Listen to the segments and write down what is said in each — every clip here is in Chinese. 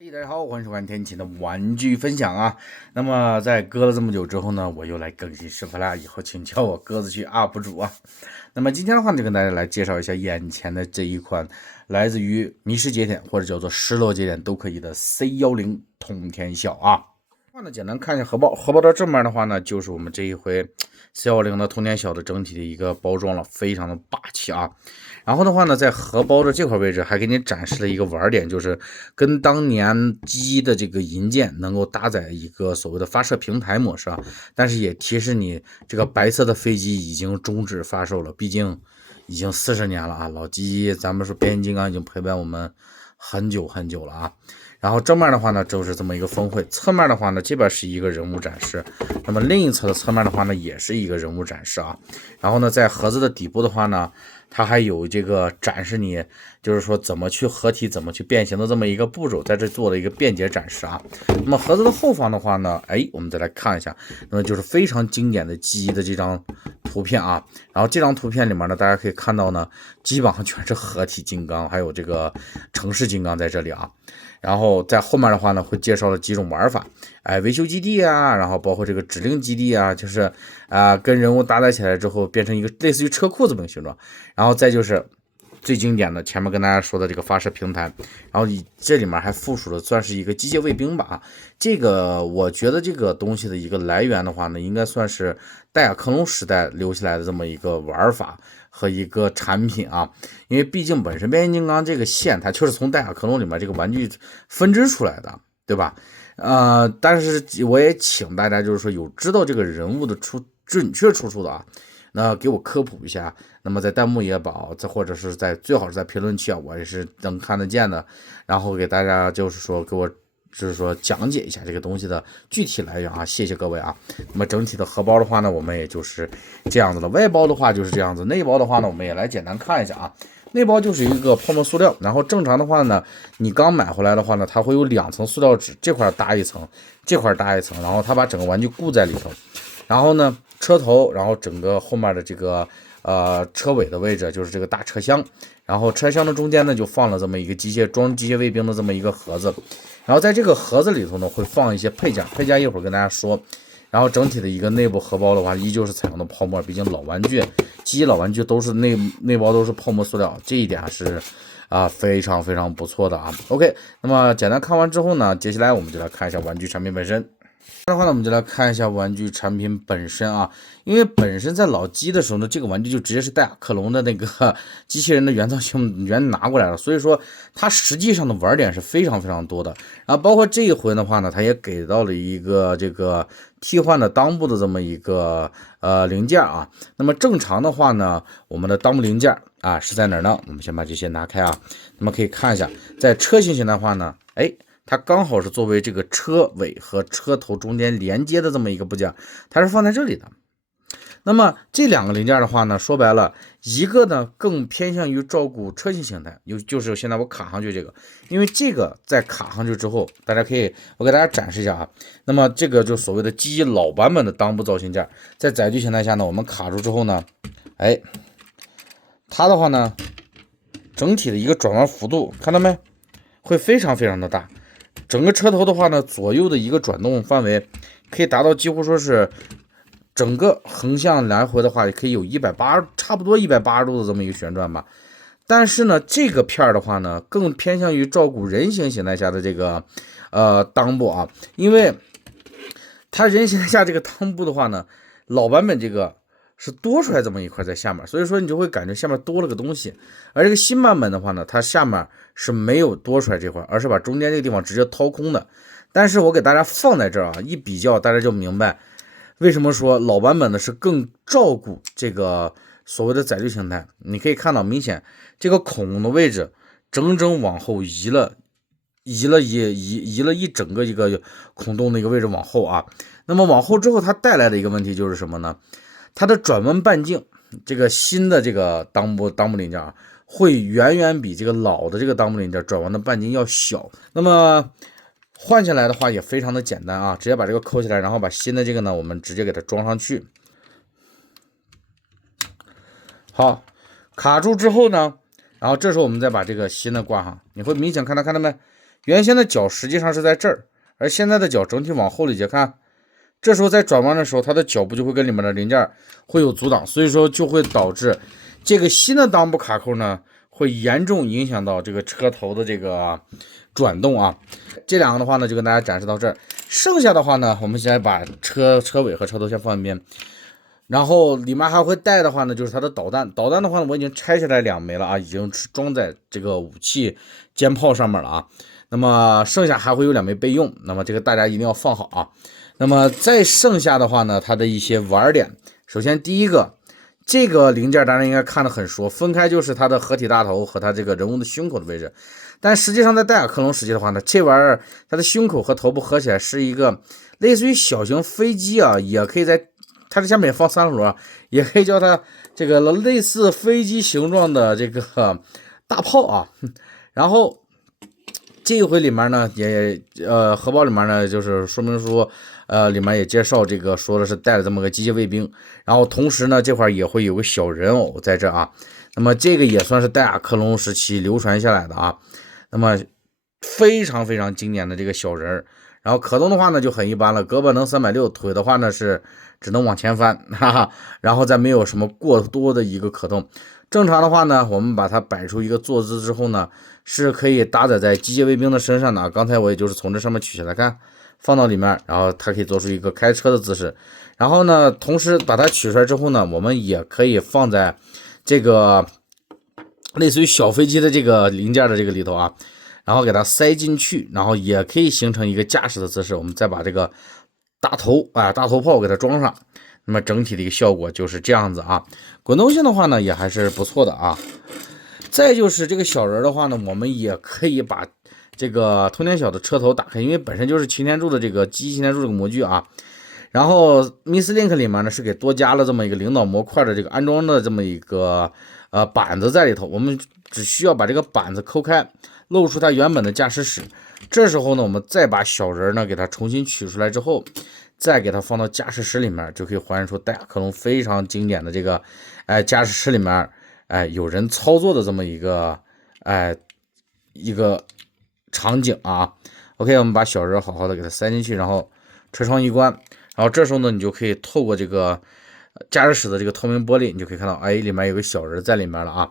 大家好，欢迎收看天晴的玩具分享啊。那么在隔了这么久之后呢，我又来更新视频啦，以后请叫我鸽子区 UP 主啊。那么今天的话呢，就跟大家来介绍一下眼前的这一款来自于迷失节点或者叫做失落节点都可以的 C10通天晓啊。话呢，简单看一下核包，核包的正面的话呢，就是我们这一回 C10的通天晓的整体的一个包装了，非常的霸气啊。然后的话呢，在荷包的这块位置还给你展示了一个玩点，就是跟当年机的这个银剑能够搭载一个所谓的发射平台模式啊，但是也提示你这个白色的飞机已经终止发售了，毕竟已经40年了啊，老机咱们说变形金刚已经陪伴我们很久很久了啊。然后正面的话呢，就是这么一个峰会，侧面的话呢，这边是一个人物展示，那么另一侧的侧面的话呢，也是一个人物展示啊。然后呢，在盒子的底部的话呢，它还有这个展示你，就是说怎么去合体、怎么去变形的这么一个步骤，在这做了一个便捷展示啊。那么盒子的后方的话呢，我们再来看一下，那么就是非常经典的记忆的这张图片啊。然后这张图片里面呢，大家可以看到呢，基本上全是合体金刚，还有这个城市金刚在这里啊。然后在后面的话呢，会介绍了几种玩法，维修基地啊，然后包括这个指令基地啊，就是跟人物搭载起来之后，变成一个类似于车库这么一个形状。然后再就是最经典的前面跟大家说的这个发射平台，然后这里面还附属的算是一个机械卫兵吧。这个我觉得这个东西的一个来源的话呢，应该算是戴亚克隆时代留下来的这么一个玩法和一个产品啊。因为毕竟本身变形金刚这个线它就是从戴亚克隆里面这个玩具分支出来的，对吧？但是我也请大家就是说有知道这个人物的准确出处的啊，那给我科普一下。那么在弹幕也好，或者是最好是在评论区啊，我也是能看得见的。然后给大家就是说给我就是说讲解一下这个东西的具体来源啊，谢谢各位啊。那么整体的荷包的话呢，我们也就是这样子了。外包的话就是这样子，内包的话呢，我们也来简单看一下啊。内包就是一个泡沫塑料，然后正常的话呢，你刚买回来的话呢，它会有2层塑料纸，这块搭一层，这块搭一层，然后它把整个玩具固在里头。然后呢，车头，然后整个后面的这个车尾的位置就是这个大车厢，然后车厢的中间呢就放了这么一个装机械卫兵的这么一个盒子，然后在这个盒子里头呢会放一些配件一会儿跟大家说。然后整体的一个内部荷包的话，依旧是采用的泡沫，毕竟老玩具，机老玩具都是内包都是泡沫塑料，这一点是非常非常不错的啊。OK， 那么简单看完之后呢，接下来我们就来看一下玩具产品本身。这样的话呢，我们就来看一下玩具产品本身啊，因为本身在老机的时候呢，这个玩具就直接是戴亚克隆的那个机器人的原造型拿过来了，所以说它实际上的玩点是非常非常多的。然后包括这一回的话呢，它也给到了一个这个替换的裆部的这么一个零件啊。那么正常的话呢，我们的裆部零件啊是在哪儿呢？我们先把这些拿开啊，那么可以看一下，在车型的话呢，它刚好是作为这个车尾和车头中间连接的这么一个部件，它是放在这里的。那么这2个零件的话呢，说白了，一个呢更偏向于照顾车型形态，就是现在我卡上去这个，因为这个在卡上去之后，我给大家展示一下啊。那么这个就所谓的机老版本的裆部造型件，在载具形态下呢，我们卡住之后呢，它的话呢，整体的一个转弯幅度，看到没？会非常非常的大。整个车头的话呢，左右的一个转动范围可以达到几乎说是整个横向来回的话，也可以有差不多180度的这么一个旋转吧。但是呢，这个片儿的话呢，更偏向于照顾人形形态下的这个裆部啊，因为它人形态下这个裆部的话呢，老版本这个是多出来这么一块在下面，所以说你就会感觉下面多了个东西。而这个新版本的话呢，它下面是没有多出来这块，而是把中间这个地方直接掏空的。但是我给大家放在这儿啊，一比较大家就明白为什么说老版本的是更照顾这个所谓的载具形态。你可以看到明显这个孔的位置整整往后移了一整个一个孔洞的一个位置往后啊。那么往后之后，它带来的一个问题就是什么呢？它的转弯半径，这个新的这个裆部零件啊，会远远比这个老的这个裆部零件转弯的半径要小。那么换下来的话也非常的简单啊，直接把这个扣起来，然后把新的这个呢，我们直接给它装上去。好，卡住之后呢，然后这时候我们再把这个新的挂上，你会明显看到没？原先的脚实际上是在这儿，而现在的脚整体往后了一截，看，这时候在转弯的时候，它的脚部就会跟里面的零件会有阻挡，所以说就会导致这个新的裆部卡扣呢，会严重影响到这个车头的这个转动啊。这两个的话呢，就跟大家展示到这儿。剩下的话呢，我们先把车尾和车头先放一边。然后里面还会带的话呢，就是它的导弹。导弹的话呢，我已经拆下来2枚了啊，已经装在这个武器肩炮上面了啊。那么剩下还会有2枚备用，那么这个大家一定要放好啊。那么再剩下的话呢，它的一些玩点，首先第一个，这个零件大家应该看得很熟，分开就是它的合体大头和它这个人物的胸口的位置。但实际上在戴亚克隆时期的话呢，这玩意儿它的胸口和头部合起来是一个类似于小型飞机啊，也可以在它这下面放3轮，也可以叫它这个类似飞机形状的这个大炮啊。然后这一回里面呢，也核爆里面呢，就是说明书里面也介绍这个说的是带了这么个机械卫兵，然后同时呢这块也会有个小人偶在这啊。那么这个也算是戴亚克隆时期流传下来的啊。那么非常非常经典的这个小人，然后可动的话呢就很一般了，胳膊能360，腿的话呢是只能往前翻，哈哈，然后再没有什么过多的一个可动。正常的话呢，我们把它摆出一个坐姿之后呢，是可以搭载在机械卫兵的身上的。刚才我也就是从这上面取下来，看放到里面，然后它可以做出一个开车的姿势。然后呢，同时把它取出来之后呢，我们也可以放在这个类似于小飞机的这个零件的这个里头啊，然后给它塞进去，然后也可以形成一个驾驶的姿势。我们再把这个大头炮给它装上，那么整体的一个效果就是这样子啊。滚动性的话呢也还是不错的啊。再就是这个小人的话呢，我们也可以把这个通天晓的车头打开，因为本身就是擎天柱的这个机擎天柱这个模具啊。然后 Misslink 里面呢是给多加了这么一个领导模块的这个安装的这么一个板子在里头，我们只需要把这个板子抠开，露出它原本的驾驶室。这时候呢，我们再把小人呢给它重新取出来之后，再给它放到驾驶室里面，就可以还原出戴亚克隆非常经典的这个驾驶室里面有人操作的这么一个一个场景啊。OK， 我们把小人好好的给它塞进去，然后车窗一关，然后这时候呢，你就可以透过这个驾驶室的这个透明玻璃，你就可以看到，里面有个小人在里面了啊。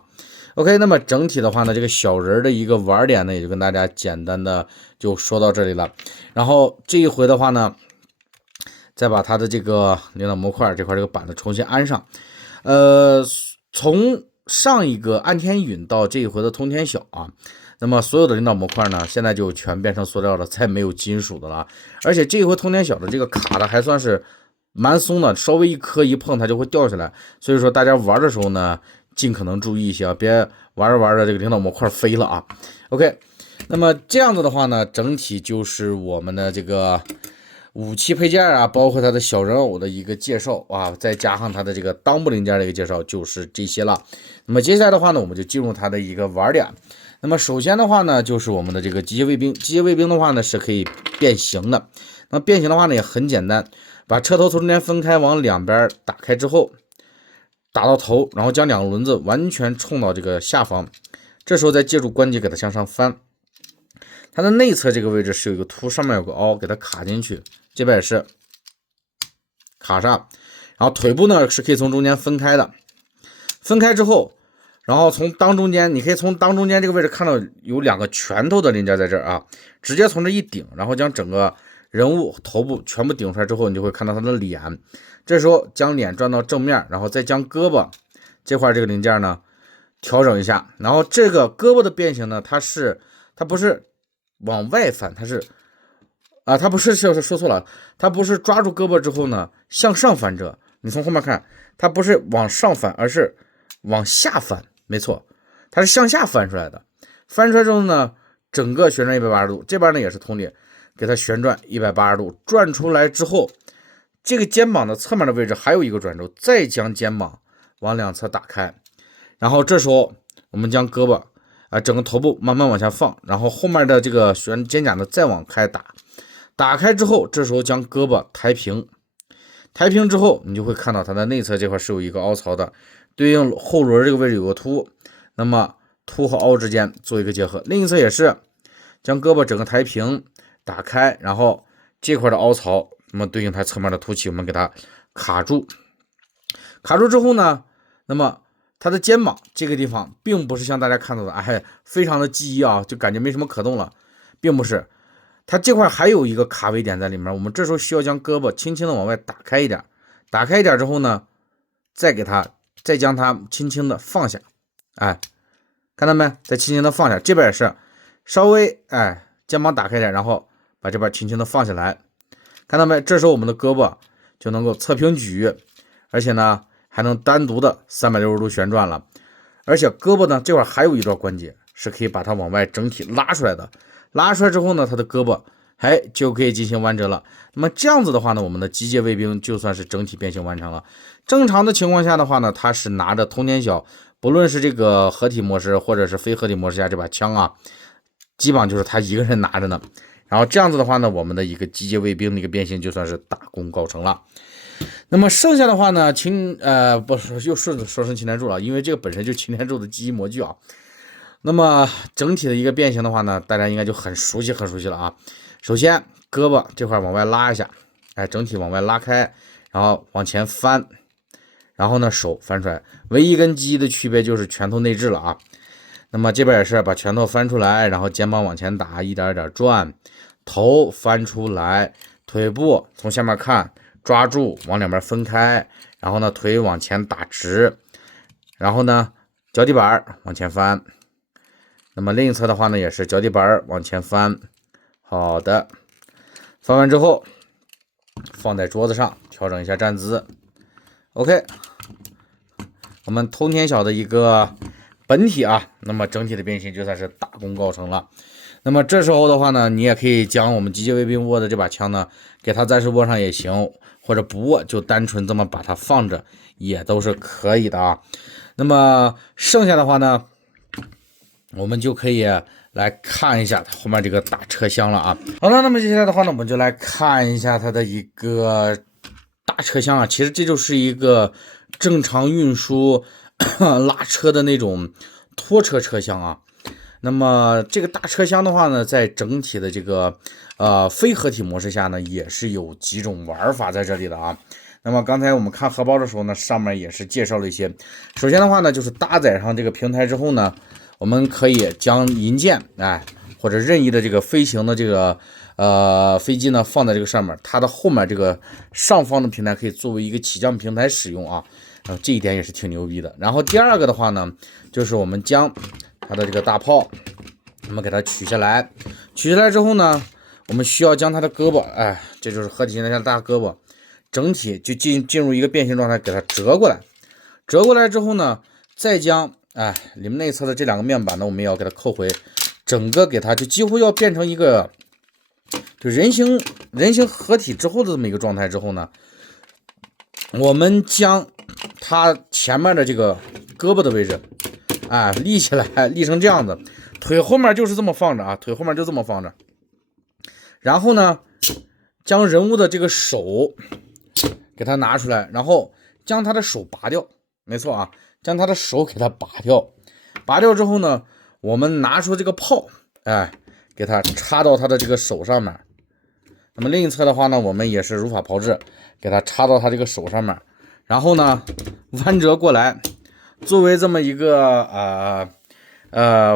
OK， 那么整体的话呢，这个小人的一个玩点呢，也就跟大家简单的就说到这里了。然后这一回的话呢，再把它的这个领导模块这块这个板子重新安上。从上一个安天允到这一回的通天晓啊，那么所有的领导模块呢，现在就全变成塑料的，再没有金属的了。而且这一回通天晓的这个卡的还算是蛮松的，稍微一磕一碰它就会掉下来。所以说大家玩的时候呢，尽可能注意一些，别玩着玩着这个领导模块飞了啊。OK， 那么这样子的话呢，整体就是我们的这个武器配件啊，包括它的小人偶的一个介绍啊，再加上它的这个裆部零件的一个介绍，就是这些了。那么接下来的话呢，我们就进入它的一个玩点。那么首先的话呢，就是我们的这个机械卫兵。机械卫兵的话呢，是可以变形的。那变形的话呢，也很简单，把车头从中间分开，往两边打开之后，打到头，然后将2个轮子完全冲到这个下方。这时候再借助关节给它向上翻。它的内侧这个位置是有一个凸，上面有个凹，给它卡进去。这边也是卡上，然后腿部呢是可以从中间分开的。分开之后，然后从裆中间，你可以从裆中间这个位置看到有2个拳头的零件在这儿啊，直接从这一顶，然后将整个人物头部全部顶出来之后，你就会看到他的脸。这时候将脸转到正面，然后再将胳膊这块这个零件呢调整一下，然后这个胳膊的变形呢，它不是往外翻，它不是说错了，它不是抓住胳膊之后呢向上翻折，你从后面看，它不是往上翻，而是往下翻，没错，它是向下翻出来的。翻出来之后呢，整个旋转180度，这边呢也是同理，给它旋转180度，转出来之后，这个肩膀的侧面的位置还有一个转轴，再将肩膀往两侧打开，然后这时候我们将胳膊整个头部慢慢往下放，然后后面的这个肩胛呢再往开打开之后，这时候将胳膊抬平，抬平之后，你就会看到它的内侧这块是有一个凹槽的，对应后轮这个位置有个凸，那么凸和凹之间做一个结合，另一侧也是将胳膊整个抬平，打开，然后这块的凹槽，那么对应它侧面的凸起，我们给它卡住。卡住之后呢，那么它的肩膀这个地方并不是像大家看到的，非常的记忆啊，就感觉没什么可动了，并不是，它这块还有一个卡位点在里面，我们这时候需要将胳膊轻轻的往外打开一点，打开一点之后呢，再将它轻轻的放下，看到没？再轻轻的放下，这边也是稍微肩膀打开点，然后把这边轻轻的放下来，看到没？这时候我们的胳膊就能够侧平举，而且呢还能单独的360度旋转了。而且胳膊呢这块还有一段关节是可以把它往外整体拉出来的，拉出来之后呢，它的胳膊就可以进行弯折了。那么这样子的话呢，我们的机械卫兵就算是整体变形完成了。正常的情况下的话呢，它是拿着通天晓，不论是这个合体模式或者是非合体模式下这把枪啊，基本上就是他一个人拿着呢。然后这样子的话呢，我们的一个机械卫兵的一个变形就算是大功告成了。那么剩下的话呢，不是又说成擎天柱了，因为这个本身就擎天柱的记忆模具啊。那么整体的一个变形的话呢，大家应该就很熟悉了啊。首先胳膊这块往外拉一下，整体往外拉开，然后往前翻，然后呢手翻出来，唯一跟机翼的区别就是拳头内置了啊。那么这边也是把拳头翻出来，然后肩膀往前打，一点一点转，头翻出来，腿部从下面看，抓住往两边分开，然后呢腿往前打直，然后呢脚底板往前翻。那么另一侧的话呢，也是脚底板往前翻。好的，翻完之后放在桌子上，调整一下站姿。OK， 我们通天晓的一个本体啊，那么整体的变形就算是大功告成了。那么这时候的话呢，你也可以将我们机械卫兵握的这把枪呢，给它暂时握上也行，或者不握就单纯这么把它放着也都是可以的啊。那么剩下的话呢，我们就可以来看一下后面这个大车厢了啊。好了，那么接下来的话呢，我们就来看一下它的一个大车厢啊。其实这就是一个正常运输拉车的那种拖车车厢啊。那么这个大车厢的话呢，在整体的这个非合体模式下呢，也是有几种玩法在这里的啊。那么刚才我们看荷包的时候呢，上面也是介绍了一些。首先的话呢，就是搭载上这个平台之后呢，我们可以将银件或者任意的这个飞行的这个飞机呢放在这个上面，它的后面这个上方的平台可以作为一个起降平台使用啊。这一点也是挺牛逼的。然后第二个的话呢，就是我们将它的这个大炮，我们给它取下来，取下来之后呢，我们需要将它的胳膊，这就是合体形态下的大胳膊，整体就进入一个变形状态，给它折过来。折过来之后呢，再将里面内侧的这两个面板呢，我们也要给它扣回，整个给它就几乎要变成一个就人形合体之后的这么一个状态之后呢，我们将它前面的这个胳膊的位置立起来，立成这样子，腿后面就是这么放着啊，腿后面就这么放着。然后呢，将人物的这个手给它拿出来，然后将他的手拔掉，没错啊，将他的手给它拔掉。拔掉之后呢，我们拿出这个炮，给它插到他的这个手上面。那么另一侧的话呢，我们也是如法炮制，给它插到他这个手上面，然后呢弯折过来，作为这么一个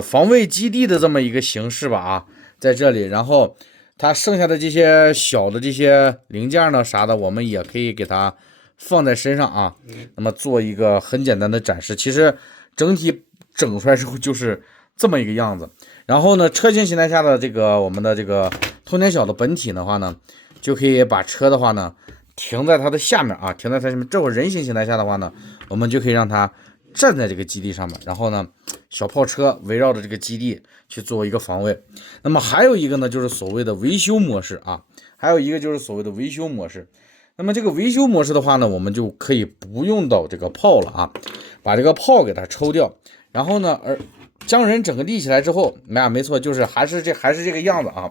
防卫基地的这么一个形式吧啊，在这里。然后它剩下的这些小的这些零件呢啥的，我们也可以给它放在身上啊。那么做一个很简单的展示，其实整体整出来之后就是这么一个样子。然后呢，车型形态下的这个我们的这个通天晓的本体的话呢，就可以把车的话呢停在它的下面啊，停在它下面。这会儿人形形态下的话呢，我们就可以让它站在这个基地上面，然后呢小炮车围绕着这个基地去做一个防卫。那么还有一个呢，就是所谓的维修模式啊，那么这个维修模式的话呢，我们就可以不用到这个炮了啊，把这个炮给它抽掉，然后呢将人整个立起来之后，没错，就是还是这个样子啊。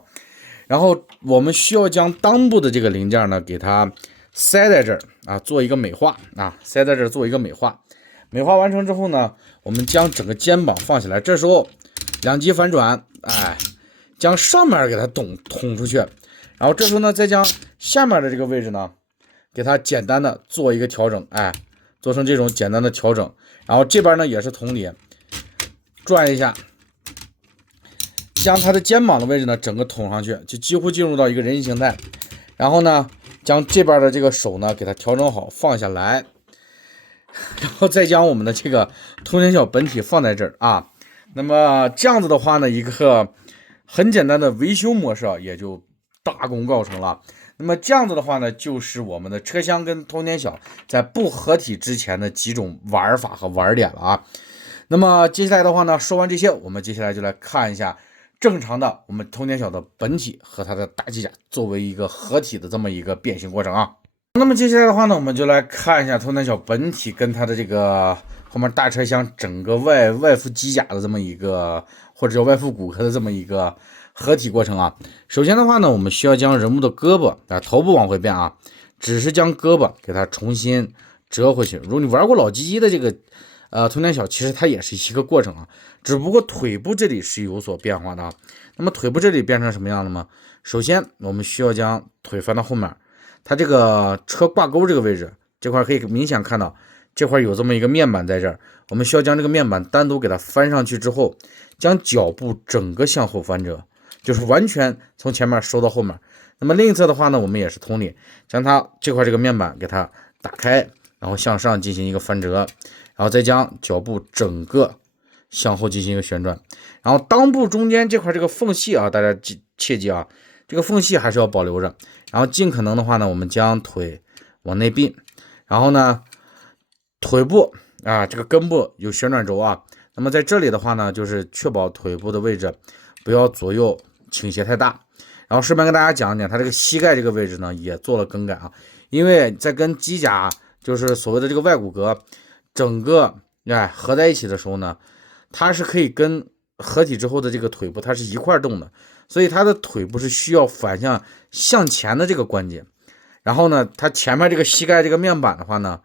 然后我们需要将裆部的这个零件呢给它塞在这儿啊，做一个美化啊，塞在这儿做一个美化。美化完成之后呢，我们将整个肩膀放起来，这时候两级反转，将上面给它捅出去，然后这时候呢，再将下面的这个位置呢，给它简单的做一个调整，哎，做成这种简单的调整，然后这边呢也是同理，转一下，将它的肩膀的位置呢整个捅上去，就几乎进入到一个人形形态，然后呢，将这边的这个手呢给它调整好，放下来，然后再将我们的这个通天小本体放在这儿啊。那么这样子的话呢，一个很简单的维修模式也就大功告成了。那么这样子的话呢，就是我们的车厢跟通天晓在不合体之前的几种玩法和玩点了啊。那么接下来的话呢，说完这些，我们接下来就来看一下正常的我们通天晓的本体和它的大机甲作为一个合体的这么一个变形过程啊。那么接下来的话呢，我们就来看一下通天晓本体跟它的这个后面大车厢整个外附机甲的这么一个，或者叫外附骨骼的这么一个合体过程啊。首先的话呢，我们需要将人物的胳膊头部往回变啊，只是将胳膊给它重新折回去。如果你玩过老鸡鸡的这个通天晓，其实它也是一个过程啊，只不过腿部这里是有所变化的啊。那么腿部这里变成什么样了吗？首先我们需要将腿翻到后面，它这个车挂钩这个位置，这块可以明显看到这块有这么一个面板在这儿，我们需要将这个面板单独给它翻上去之后，将脚部整个向后翻折，就是完全从前面收到后面。那么另一侧的话呢，我们也是同理，将它这块这个面板给它打开，然后向上进行一个翻折，然后再将脚部整个向后进行一个旋转，然后裆部中间这块这个缝隙啊，大家切记啊，这个缝隙还是要保留着。然后尽可能的话呢，我们将腿往内并，然后呢，腿部这个根部有旋转轴啊。那么在这里的话呢，就是确保腿部的位置不要左右倾斜太大。然后顺便跟大家讲讲，它这个膝盖这个位置呢也做了更改啊，因为在跟机甲就是所谓的这个外骨骼整个合在一起的时候呢，它是可以跟合体之后的这个腿部它是一块动的，所以它的腿部是需要反向前的这个关节。然后呢，它前面这个膝盖这个面板的话呢，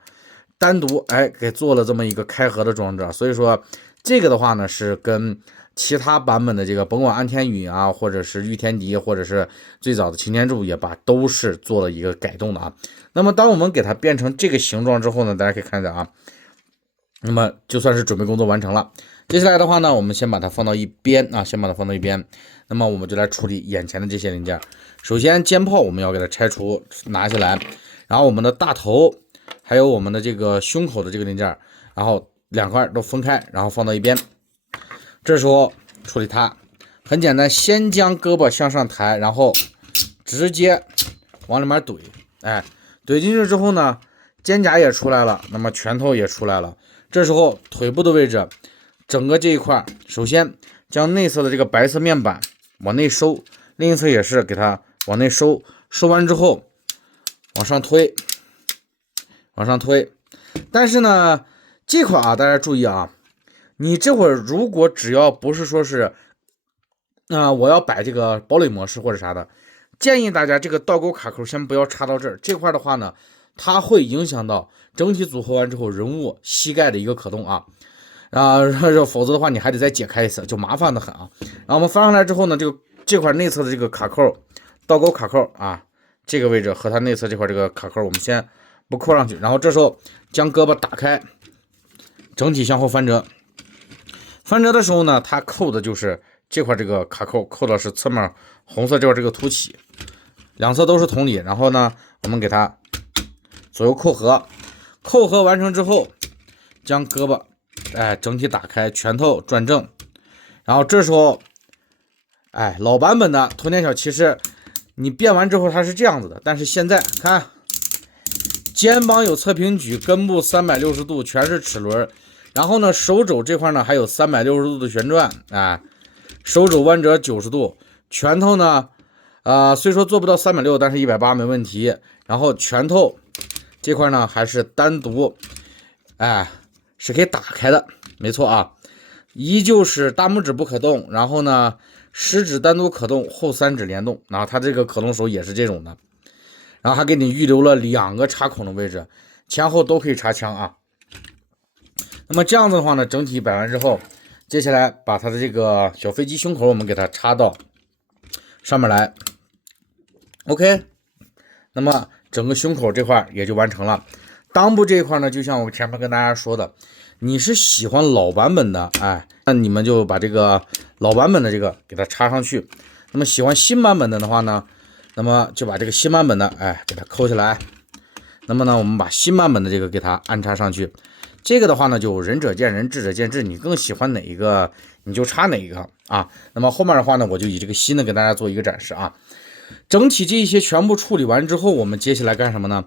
单独给做了这么一个开合的装置，所以说这个的话呢是跟其他版本的这个甭管安天宇啊，或者是御天敌，或者是最早的擎天柱也罢，都是做了一个改动的啊。那么当我们给它变成这个形状之后呢，大家可以看一下啊，那么就算是准备工作完成了。接下来的话呢，我们先把它放到一边啊，先把它放到一边。那么我们就来处理眼前的这些零件。首先肩炮我们要给它拆除拿下来，然后我们的大头还有我们的这个胸口的这个零件，然后两块都分开，然后放到一边。这时候处理它很简单，先将胳膊向上抬，然后直接往里面怼，怼进去之后呢，肩胛也出来了，那么拳头也出来了。这时候腿部的位置整个这一块，首先将内侧的这个白色面板往内收，另一侧也是给它往内收，收完之后往上推，但是呢这块大家注意啊，你这会儿如果只要不是说是我要摆这个堡垒模式或者啥的，建议大家这个倒钩卡扣先不要插到这儿，这块的话呢，它会影响到整体组合完之后人物膝盖的一个可动啊，否则的话你还得再解开一次，就麻烦的很啊。然后我们翻上来之后呢，这块内侧的这个卡扣，倒钩卡扣这个位置和它内侧这块这个卡扣，我们先不扣上去，然后这时候将胳膊打开，整体向后翻折。翻折的时候呢，它扣的就是这块这个卡扣，扣的是侧面红色这块这个凸起，两侧都是同理。然后呢，我们给它左右扣合，扣合完成之后，将胳膊整体打开，拳头转正。然后这时候老版本的通天晓其实你变完之后它是这样子的，但是现在看肩膀有侧平举，根部360度全是齿轮，然后呢手肘这块呢还有360度的旋转，手肘弯折90度，拳头呢虽说做不到360，但是180没问题。然后拳头这块呢还是单独是可以打开的，没错啊，依旧是大拇指不可动，然后呢食指单独可动，后三指联动，然后它这个可动手也是这种的，然后还给你预留了2个插孔的位置，前后都可以插枪啊。那么这样子的话呢，整体摆完之后，接下来把它的这个小飞机胸口我们给它插到上面来。OK， 那么整个胸口这块也就完成了。裆部这一块呢，就像我前面跟大家说的，你是喜欢老版本的，哎，那你们就把这个老版本的这个给它插上去。那么喜欢新版本的话呢，那么就把这个新版本的，哎，给它扣下来。那么呢，我们把新版本的这个给它安插上去。这个的话呢，就仁者见仁，智者见智，你更喜欢哪一个，你就插哪一个啊。那么后面的话呢，我就以这个新的给大家做一个展示啊。整体这些全部处理完之后，我们接下来干什么呢？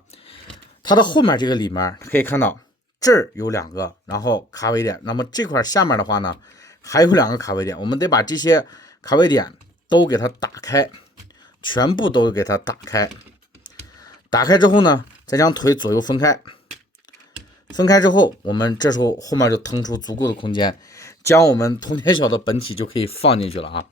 它的后面这个里面可以看到这儿有2个，然后卡位点。那么这块下面的话呢，还有2个卡位点，我们得把这些卡位点都给它打开，全部都给它打开。打开之后呢，再将腿左右分开。分开之后，我们这时候后面就腾出足够的空间，将我们通天晓的本体就可以放进去了啊。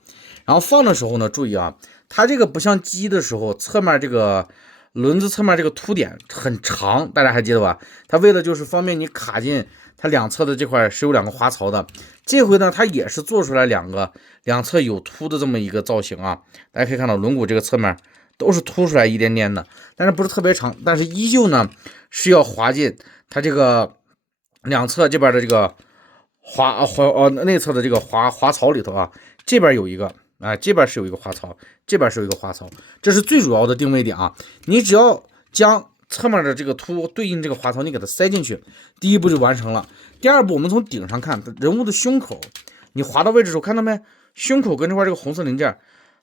然后放的时候呢，注意啊，它这个不像鸡的时候，侧面这个轮子侧面这个凸点很长，大家还记得吧？它为了就是方便你卡进它两侧的这块是有2个滑槽的。这回呢，它也是做出来两侧有凸的这么一个造型啊。大家可以看到轮毂这个侧面都是凸出来一点点的，但是不是特别长，但是依旧呢是要滑进它这个两侧这边的这个内侧的这个滑槽里头啊。这边有一个。这边是有一个滑槽，这边是有一个滑槽，这是最主要的定位点啊。你只要将侧面的这个凸对应这个滑槽，你给它塞进去，第一步就完成了。第二步，我们从顶上看人物的胸口，你滑到位置的时候，看到没？胸口跟这块这个红色零件，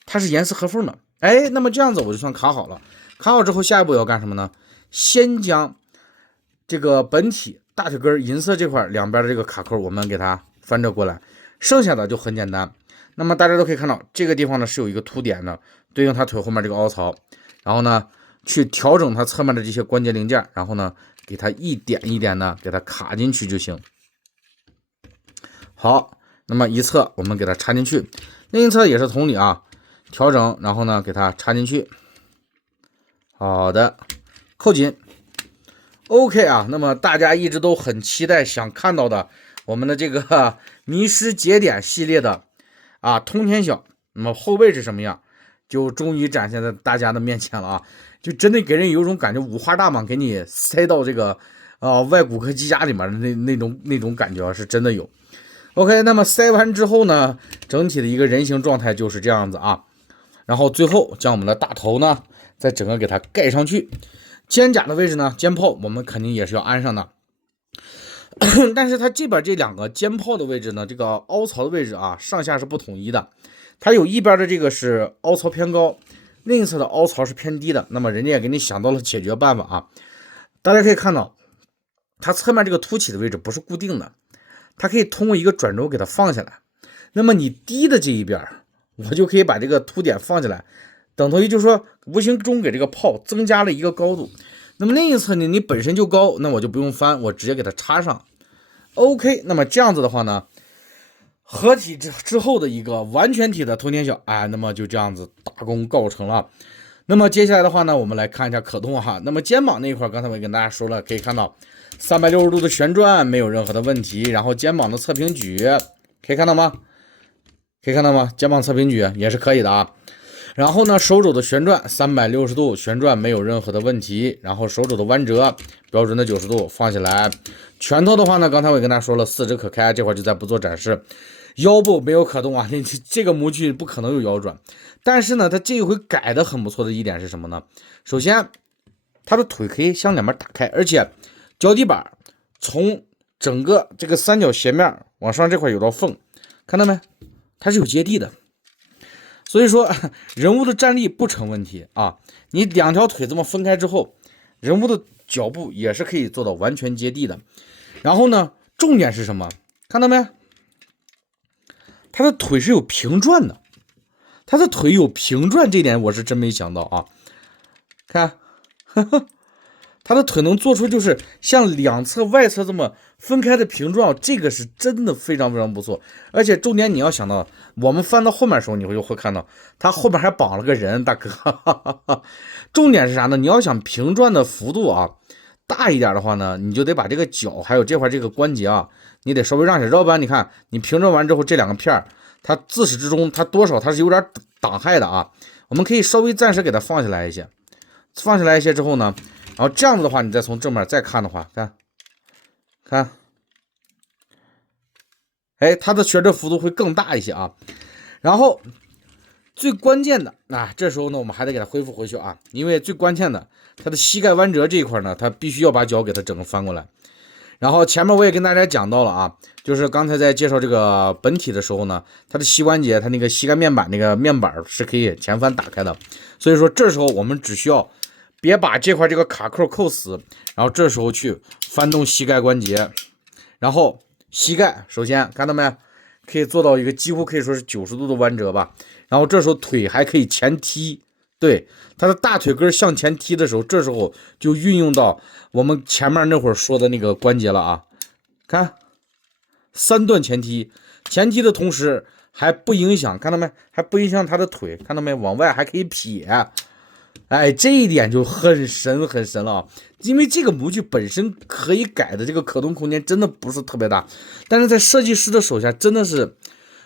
它是严丝合缝的。哎，那么这样子我就算卡好了。卡好之后，下一步要干什么呢？先将这个本体大腿根银色这块两边的这个卡扣，我们给它翻着过来，剩下的就很简单。那么大家都可以看到，这个地方呢是有一个凸点的，对应它腿后面这个凹槽，然后呢去调整它侧面的这些关节零件，然后呢给它一点一点的给它卡进去就行。好，那么一侧我们给它插进去，另一侧也是同理啊，调整，然后呢给它插进去。好的，扣紧。OK 啊，那么大家一直都很期待想看到的我们的这个迷失节点系列的通天晓，那么后背是什么样，就终于展现在大家的面前了啊！就真的给人有种感觉，五花大绑给你塞到这个外骨骼机甲里面的那种感觉是真的有。OK， 那么塞完之后呢，整体的一个人形状态就是这样子啊。然后最后将我们的大头呢，再整个给它盖上去。肩甲的位置呢，肩炮我们肯定也是要安上的。但是它这边这2个肩炮的位置呢，这个凹槽的位置啊，上下是不统一的。它有一边的这个是凹槽偏高，另一侧的凹槽是偏低的。那么人家也给你想到了解决办法啊。大家可以看到，它侧面这个凸起的位置不是固定的，它可以通过一个转轴给它放下来。那么你低的这一边，我就可以把这个凸点放下来，等同于就是说无形中给这个炮增加了一个高度。那么另一侧呢，你本身就高，那我就不用翻，我直接给它插上。OK， 那么这样子的话呢，合体之后的一个完全体的通天晓，那么就这样子大功告成了。那么接下来的话呢，我们来看一下可动哈。那么肩膀那一块，刚才我也跟大家说了，可以看到360度的旋转没有任何的问题，然后肩膀的侧平举可以看到吗？可以看到吗？肩膀侧平举也是可以的啊。然后呢，手肘的旋转360度旋转没有任何的问题，然后手肘的弯折标准的90度放下来。拳头的话呢，刚才我也跟大家说了，4指可开，这块就再不做展示。腰部没有可动啊，这个模具不可能有腰转。但是呢，它这一回改的很不错的一点是什么呢？首先，它的腿可以向两边打开，而且脚底板从整个这个三角斜面往上这块有道缝，看到没？它是有接地的。所以说人物的站立不成问题啊，你2条腿这么分开之后，人物的脚部也是可以做到完全接地的。然后呢，重点是什么？看到没？他的腿是有平转的，他的腿有平转，这点我是真没想到啊。看，他的腿能做出就是像两侧外侧这么分开的平转，这个是真的非常非常不错。而且重点你要想到，我们翻到后面的时候，你会看到他后面还绑了个人，大哥。重点是啥呢？你要想平转的幅度啊大一点的话呢，你就得把这个脚还有这块这个关节啊，你得稍微让一下，要不然你看你平转完之后，这2个片它自始至终它多少它是有点挡害的啊。我们可以稍微暂时给它放下来一些，放下来一些之后呢，然后这样子的话，你再从正面再看的话，看，哎，它的旋转幅度会更大一些啊。然后最关键的这时候呢，我们还得给它恢复回去啊，因为最关键的，它的膝盖弯折这一块呢，它必须要把脚给它整个翻过来。然后前面我也跟大家讲到了啊，就是刚才在介绍这个本体的时候呢，它的膝关节，它那个膝盖面板那个面板是可以前翻打开的，所以说这时候我们只需要别把这块这个卡扣扣死，然后这时候去翻动膝盖关节，然后膝盖首先看到没，可以做到一个几乎可以说是90度的弯折吧，然后这时候腿还可以前踢，对，他的大腿根向前踢的时候，这时候就运用到我们前面那会儿说的那个关节了啊。看，3段前踢，前踢的同时还不影响，看到没？还不影响他的腿，看到没？往外还可以撇，哎，这一点就很神了啊！因为这个模具本身可以改的这个可动空间真的不是特别大，但是在设计师的手下真的是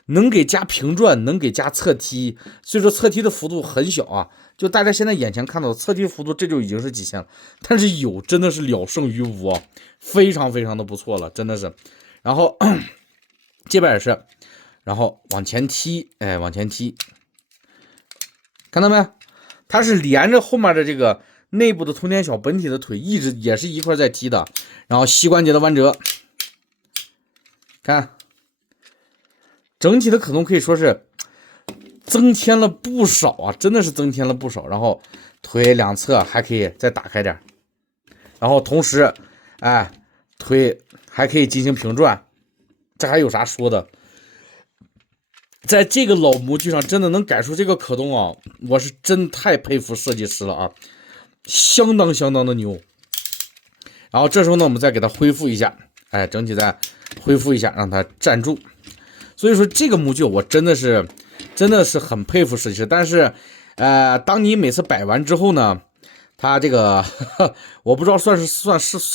能给加平转，能给加侧踢，所以说侧踢的幅度很小啊。就大家现在眼前看到的侧踢幅度，这就已经是极限了。但是有真的是了胜于无啊，非常的不错了，真的是。然后这边也是，然后往前踢，哎，往前踢，看到没？它是连着后面的这个内部的通天小本体的腿，一直也是一块在踢的。然后膝关节的弯折，看，整体的可动可以说是增添了不少啊，真的是增添了不少。然后腿两侧还可以再打开点，然后同时，哎，腿还可以进行平转，这还有啥说的？在这个老模具上真的能改出这个可动啊，我是真太佩服设计师了啊，相当的牛。然后这时候呢，我们再给它恢复一下，哎，整体再恢复一下，让它站住。所以说这个模具我真的是很佩服设计师。但是当你每次摆完之后呢，它这个我不知道是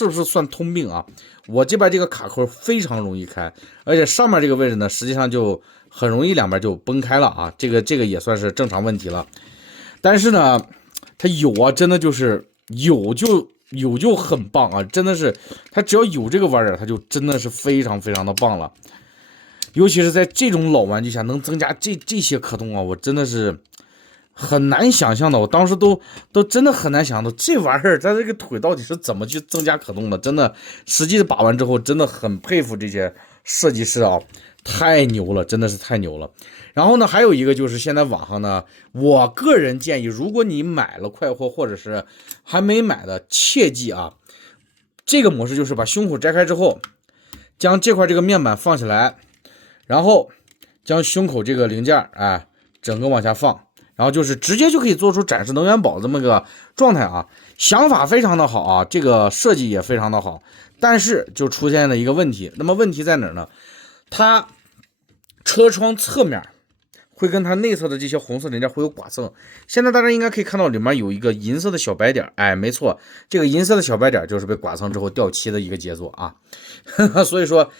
不是算通病啊，我这边这个卡扣非常容易开，而且上面这个位置呢，实际上就很容易两边就崩开了啊，这个也算是正常问题了。但是呢，它有啊，真的就是有就很棒啊，真的是它只要有这个玩意儿，它就真的是非常的棒了。尤其是在这种老玩具下能增加这些可动啊，我真的是很难想象的。我当时都真的很难想到这玩意儿它这个腿到底是怎么去增加可动的，真的实际把玩之后真的很佩服这些设计师啊，太牛了，真的是太牛了。然后呢，还有一个就是现在网上呢，我个人建议，如果你买了快货或者是还没买的，切记啊，这个模式就是把胸口摘开之后，将这块这个面板放起来，然后将胸口这个零件哎整个往下放，然后就是直接就可以做出展示能源宝这么个状态啊，想法非常的好啊，这个设计也非常的好，但是就出现了一个问题。那么问题在哪儿呢？它车窗侧面会跟它内侧的这些红色零件会有剐蹭。现在大家应该可以看到里面有一个银色的小白点，哎，没错，这个银色的小白点就是被剐蹭之后掉漆的一个杰作啊。所以说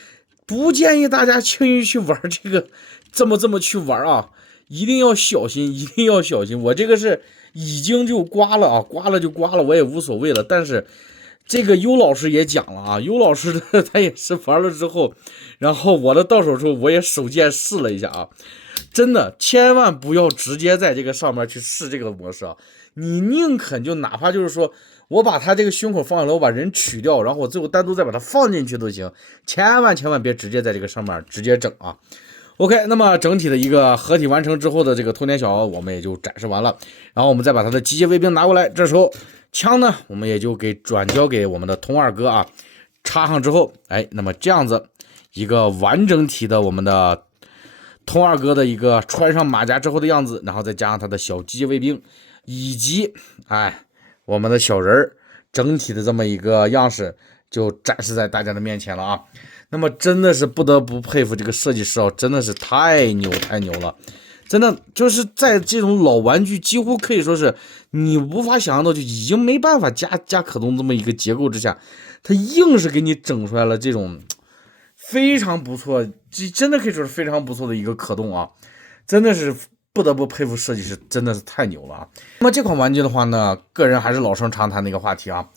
不建议大家轻易去玩这个，这么去玩啊，一定要小心，一定要小心。我这个是已经就刮了啊，刮了就刮了，我也无所谓了。但是这个优老师也讲了啊，优老师他也是玩了之后，然后我的到手之后我也手贱试了一下啊，真的千万不要直接在这个上面去试这个模式啊，你宁肯就哪怕就是说我把它这个胸口放下来，我把人取掉，然后我最后单独再把它放进去都行，千万别直接在这个上面直接整啊。OK， 那么整体的一个合体完成之后的这个通天小我们也就展示完了，然后我们再把它的机械卫兵拿过来，这时候枪呢我们也就给转交给我们的通二哥啊，插上之后，哎，那么这样子一个完整体的我们的通二哥的一个穿上马甲之后的样子，然后再加上他的小机械卫兵以及我们的小人整体的这么一个样式就展示在大家的面前了啊。那么真的是不得不佩服这个设计师啊，真的是太牛了，真的就是在这种老玩具几乎可以说是你无法想象到就已经没办法加可动这么一个结构之下，他硬是给你整出来了这种非常不错，真的可以说是非常不错的一个可动啊，真的是不得不佩服设计师，真的是太牛了啊！那么这款玩具的话呢，个人还是老生常谈的一个话题啊，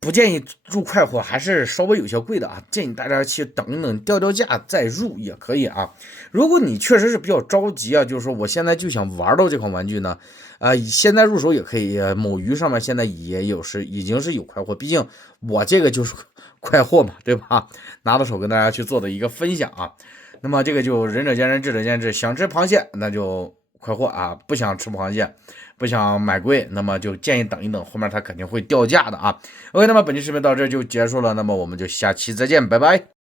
不建议入快活，还是稍微有些贵的啊，建议大家去等一等，掉价再入也可以啊。如果你确实是比较着急啊，就是说我现在就想玩到这款玩具呢，现在入手也可以，某鱼上面现在已经是有快货，毕竟我这个就是快货嘛，对吧？拿到手跟大家去做的一个分享啊。那么这个就仁者见仁，智者见智。想吃螃蟹那就快货啊，不想吃螃蟹，不想买贵，那么就建议等一等，后面它肯定会掉价的啊。OK，那么本期视频到这就结束了，那么我们就下期再见，拜拜。